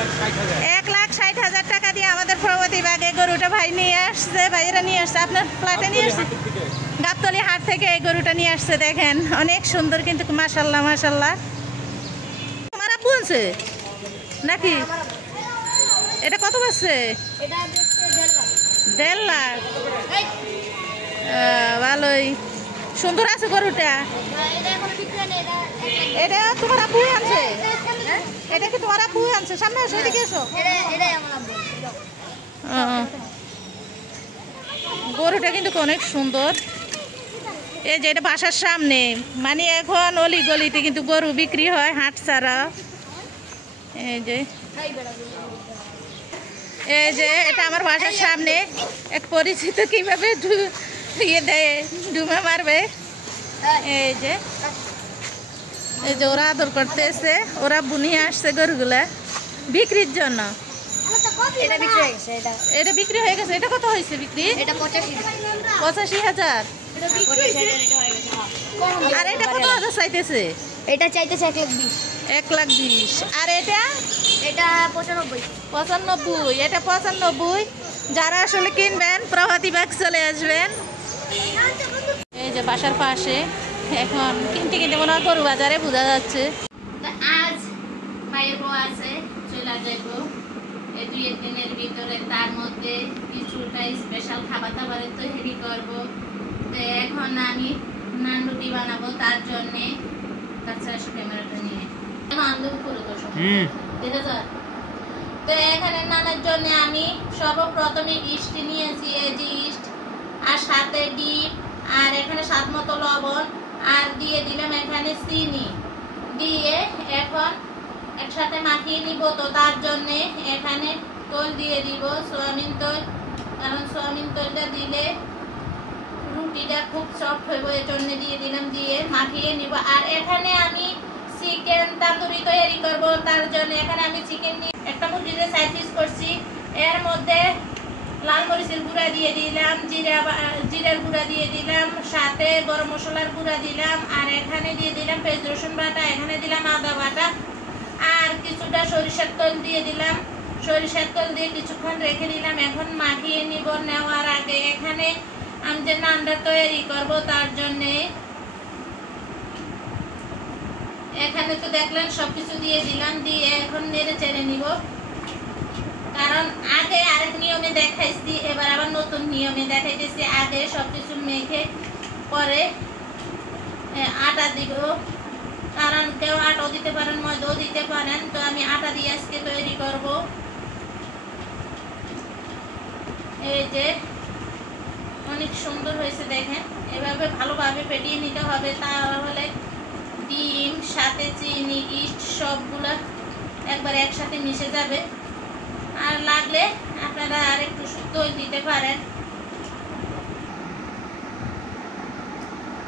1,60,000 টাকা দিয়ে আমাদের প্রগতি বাগে গরুটা ভাই নিয়ে আসছে, ভাইয়েরা নিয়ে আসছে, আপনার ফ্ল্যাটে নিয়ে আসছে, গাবতলী হাট থেকে এই গরুটা নিয়ে আসছে। দেখেন অনেক সুন্দর কিন্তু, মাশাল্লাহ মাশাল্লাহ। তোমার আব্বু আনছে নাকি? এটা কত পাচ্ছে? 1.5 লাখ। ভালোই সুন্দর আছে গরুটা। এটা তোমার আব্বু আনছে? এটা কি তোমার আব্বু আনছে? সামনে এসো, এদিকে এসো। গরুটা কিন্তু অনেক সুন্দর। এই যে এটা বাসার সামনে, মানে এখন অলি গলিতে কিন্তু গরু বিক্রি হয় হাট ছাড়া। এই যে এটা আমার বাসার সামনে এক পরিচিত কিভাবে ইয়ে দেয়, ডুমা মারবে। এই যে ওরা আদর করতেছে, ওরা বুনিয়ে আসছে গরুগুলা বিক্রির জন্য। এটা বিক্রি হয়ে গেছে। এটা কত হয়েছে বিক্রি? 85,000। আর এটা কত হাজার চাইতেছে? এটা চাইতেছে 1,20,000। 1,20,000। আর এটা 95। এটা 95। যারা আসলে কিনবেন প্রভাতী বাগ চলে আসবেন। এই যে বাসার পাশে এখন কিনতে কিনতে মনে হয় গরু বাজারে বোঝা যাচ্ছে। আজ মায়ের বউ আছে, চলে যাইব এই 2-1 দিনের ভিতরে। তার মধ্যে কিছুটা স্পেশাল খাবার দাবারের তৈরি করবো। তো এখন আমি নান রুটি বানাবো, তার জন্যে কাছে ক্যামেরাটা নিয়ে আন্দোলন করে তো এখানে নানের জন্য আমি সর্বপ্রথমে ইস্ট নিয়েছি। এই যে ইস্ট আর সাথে ডিম আর এখানে স্বাদ মতো লবণ আর দিয়ে দিলাম এখানে চিনি দিয়ে এখন একসাথে মাখিয়ে নিব। তো তার জন্য এখানে তৈল দিয়ে দিব, সয়াবিন তৈল, কারণ সয়াবিন তৈলটা দিলে রুটিটা খুব সফট হইব, এই জন্য দিয়ে দিলাম, দিয়ে মাখিয়ে নিব। আর এখানে আমি চিকেন তান্দুরি তৈরি করব, তার জন্য এখানে আমি চিকেন নিয়ে একটা মুরগিতে সাইড পিস করছি। এর মধ্যে লাল মরিচের গুঁড়া দিয়ে দিলাম, জিরার গুঁড়া দিয়ে দিলাম, সাথে গরম মশলার গুঁড়া দিলাম, আর এখানে দিয়ে দিলাম পেঁয়াজ রসুন বাটা, এখানে দিলাম আদা বাটা, আর কিছুটা সরিষার তেল দিয়ে দিলাম। সরিষার তেল দিয়ে কিছুক্ষণ রেখে দিলাম। এখন মাখিয়ে নিব। নেওয়ার আগে এখানে আমি যে নানটা তৈরি করব তার জন্যে এখানে তো দেখলেন সবকিছু দিয়ে দিলাম, দিয়ে এখন নেড়ে চেড়ে নিব। কারণ আগে আরেক নিয়মে দেখাইছি, এবার আবার নতুন নিয়মে দেখাইতেছি। আগে সবকিছু মেখে পরে আটা দিব, কারণ কেউ আটাও দিতে পারেন, ময়দাও দিতে পারেন। তো আমি আটা দিয়ে আজকে তৈরি করব। এই যে অনেক সুন্দর হয়েছে দেখেন। এভাবে ভালোভাবে ফেটিয়ে নিতে হবে, তাহলে ডিম সাথে চিনি ইস্ট সবগুলা একবার একসাথে মিশে যাবে। আর লাগলে আপনারা আর একটু দই দিতে পারেন।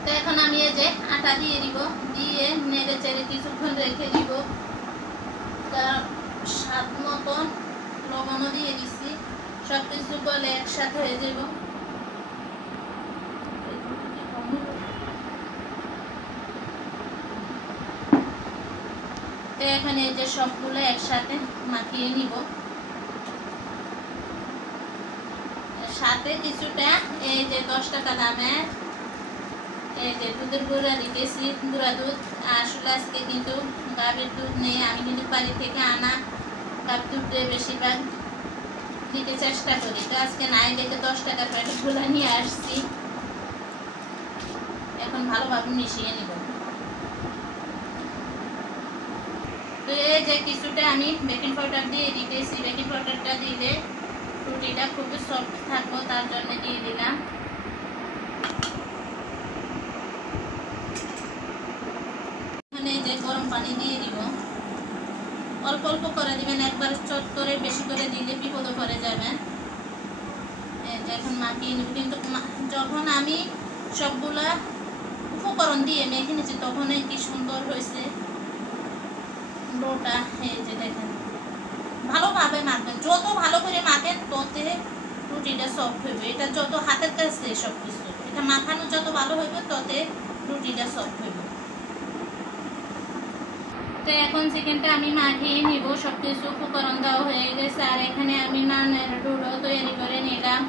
তো এখন আমি এই যে আটা দিয়ে দিব, দিয়ে নেড়ে চেড়ে কিছুক্ষণ রেখে দিব। তার স্বাদ মতন লবণও দিয়ে দিচ্ছি, সবকিছু গলে একসাথে হয়ে যাব। এখানে এই যে সবগুলো একসাথে মাখিয়ে নিব। সাথে কিছুটা এই যে 10 টাকা দামের এই যে দুধের গুঁড়া দিতেছি, গুঁড়া দুধ। আসলে আজকে কিন্তু গাভীর দুধ নেই, আমি কিন্তু বাড়ি থেকে আনা গাভীর দুধ বেশিরভাগ দিতে চেষ্টা করি। তো আজকে নাই দেখে 10 টাকার প্যাকেটগুলো নিয়ে আসছি। এখন ভালোভাবে মিশিয়ে নিব। তো এই যে কিছুটা আমি বেকিং পাউডার দিয়ে দিতেছি। বেকিং পাউডারটা দিলে রুটিটা খুবই সফট থাকবো, তার জন্য দিয়ে দিলাম। এখানে যে গরম পানি দিয়ে দিব, অল্প অল্প করে দিবেন, একবার চট করে বেশি করে দিলে বিপদে পড়ে যাবেন। এখন মাখিয়ে নিব। কিন্তু যখন আমি সবগুলা উপকরণ দিয়ে মেখে নিচ্ছি তখনই কি সুন্দর হয়েছে ডোটা। এই যে দেখেন ভালোভাবে মাখবেন, যত ভালো করে মাখেন ততে রুটিটা সফট হইবে। এটা যত হাতের কাছে সবকিছু, এটা মাখানো যত ভালো হইবে ততে রুটিটা সফট হইবে। তো এখন চিকেনটা আমি মাখিয়ে নিব। সব কিছু উপকরণ দেওয়া হয়ে গেছে। আর এখানে আমি নানের ডুডো তৈরি করে নিলাম,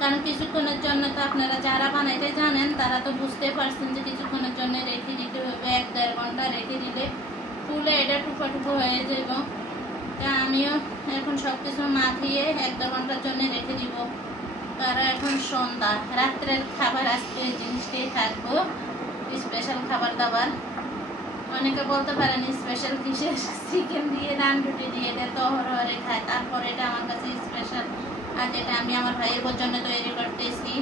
কারণ কিছুক্ষণের জন্য তো আপনারা যারা বানাইতে জানেন তারা তো বুঝতে পারছেন যে কিছুক্ষণের জন্য রেখে দিতে হবে। 1-1.5 ঘন্টা রেখে দিলে ফুলে এটা টুপা টুপো হয়ে যাব। তা আমিও এখন সব কিছু মাখিয়ে 1-2 ঘন্টার জন্য রেখে দিব। কারণ এখন সন্ধ্যা, রাত্রের খাবার আজকে এই জিনিসটাই থাকবো, স্পেশাল খাবার দাবার। অনেকে বলতে পারেন স্পেশাল কিসের, চিকেন দিয়ে রান রুটি দিয়ে এটা তো হরে খায়, তারপরে এটা আমার কাছে স্পেশাল। আর যেটা আমি আমার ভাইয়ের জন্য তৈরি করতেছি,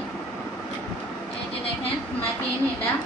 এই যে দেখেন মাখিয়ে নিলাম।